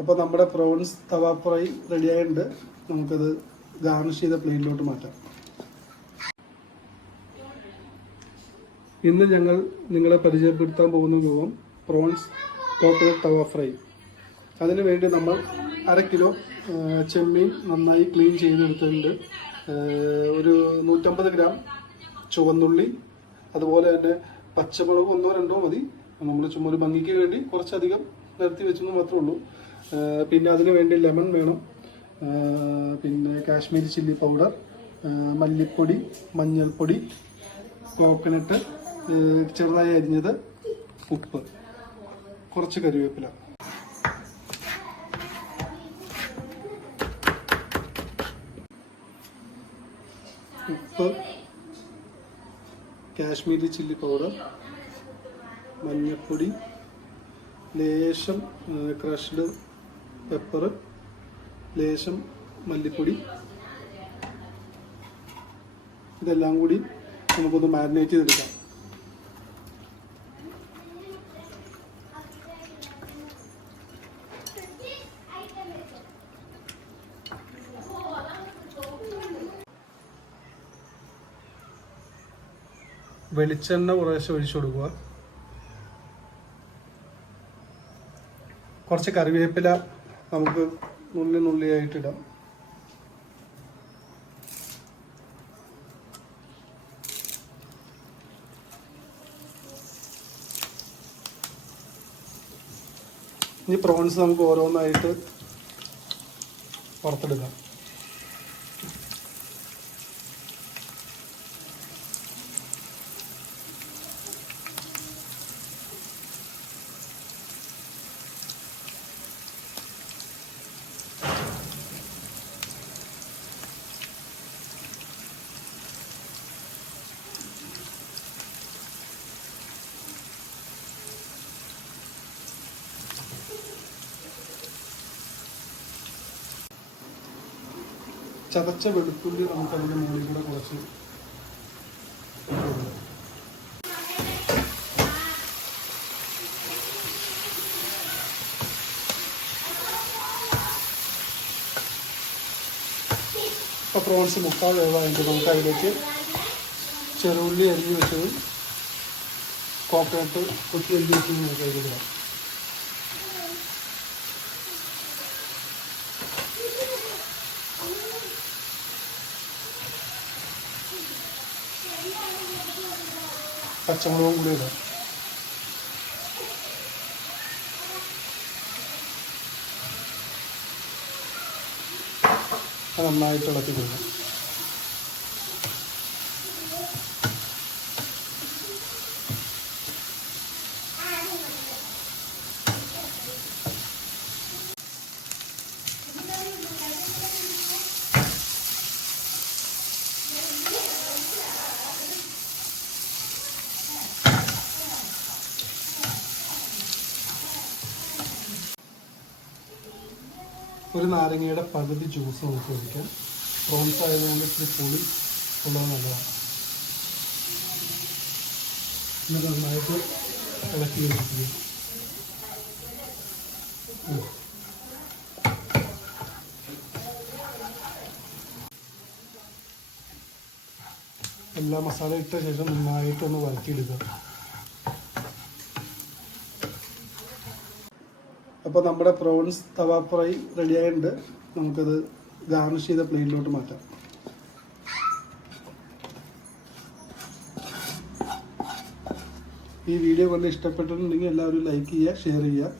അപ്പോൾ നമ്മുടെ പ്രോൺസ് തവ fry ready ആയിട്ടുണ്ട്. നമുക്കത് ഗാർണിഷ് ചെയ്ത പ്ലേറ്റിലോട്ട് മാറ്റാം. ഇന്ന് ഞങ്ങൾ നിങ്ങളെ പരിചയപ്പെടുത്താൻ പോകുന്ന വിഭവം പ്രോൺസ് കോക്കനട്ട് തവ ഫ്രൈ. അതിനു വേണ്ടി നമ്മൾ 1/2 കിലോ ചെമ്മീൻ നന്നായി ക്ലീൻ ചെയ്തെടുത്തിട്ടുണ്ട്. ഒരു 150 ഗ്രാം ചുവന്നുള്ളി, അതുപോലെ തന്നെ പച്ചമുളക് 1-2 മതി. നമ്മൾ ചുമ്മാ ഒരു ഭംഗിക്ക് വേണ്ടി കുറച്ചധികം നിരത്തി വെച്ചെന്ന് മാത്രമേ ഉള്ളൂ. പിന്നെ അതിന് വേണ്ടി ലെമൺ വേണം, പിന്നെ കാശ്മീരി ചില്ലി പൗഡർ, മല്ലിപ്പൊടി, മഞ്ഞൾപ്പൊടി, കോക്കനട്ട് ചെറുതായി അരിഞ്ഞത്, ഉപ്പ്, കുറച്ച് കറിവേപ്പില. ഉപ്പ്, കാശ്മീരി ചില്ലി പൗഡർ, മഞ്ഞൾപ്പൊടി, ലേശം ക്രഷ്ഡ് പെപ്പർ, ലേശം മല്ലിപ്പൊടി, ഇതെല്ലാം കൂടി നമുക്കൊന്ന് മാരിനേറ്റ് ചെയ്തെടുക്കാം. വെളിച്ചെണ്ണ കുറേശ്ശെ ഒഴിച്ചു കൊടുക്കുക. കുറച്ച് കറിവേപ്പില നമുക്ക് നുള്ളിയായിട്ടിടാം. ഈ പ്രോൺസ് നമുക്ക് ഓരോന്നായിട്ട് പുറത്തെടുക്കാം. ചതച്ച വെളുത്തുള്ളി നമുക്ക് അതിൻ്റെ മുകളിൽ കൂടെ കുറച്ച് ഇപ്പോൾ പ്രോൺസ് മുക്കാൽ വേവായിട്ട് നമുക്ക് അതിലേക്ക് ചെറുള്ളി അരിഞ്ഞ് വെച്ചതും കോക്കനട്ട് കൊത്തി അരിഞ്ഞ് വെച്ചതും നമുക്ക് അതിലേക്ക് ഇടാം. പച്ചമുളകും കൂടി ഇടാം. നന്നായിട്ട് ഇളക്കി കൊടുക്കാം. ഒരു നാരങ്ങയുടെ പകുതി ജ്യൂസ് നമുക്ക് ഒഴിക്കാം. പ്രോൺസ് ആയതുകൊണ്ട് ഇത്തിരി പുളി ഉള്ളത് നല്ലതാണ്. എന്നിട്ട് നന്നായിട്ട് ഇളക്കി വെച്ചിരിക്കുക. എല്ലാ മസാല ഇട്ട ശേഷം നന്നായിട്ടൊന്ന് വഴറ്റിയെടുക്കുക. അപ്പോൾ നമ്മുടെ പ്രോൺസ് തവ ഫ്രൈ റെഡി ആയിട്ടുണ്ട്. നമുക്കത് ഗാർണിഷ് ചെയ്ത പ്ലേറ്റിലോട്ട് മാറ്റാം. ഈ വീഡിയോ കണ്ട് ഇഷ്ടപ്പെട്ടിട്ടുണ്ടെങ്കിൽ എല്ലാവരും ലൈക്ക് ചെയ്യുക, ഷെയർ ചെയ്യുക.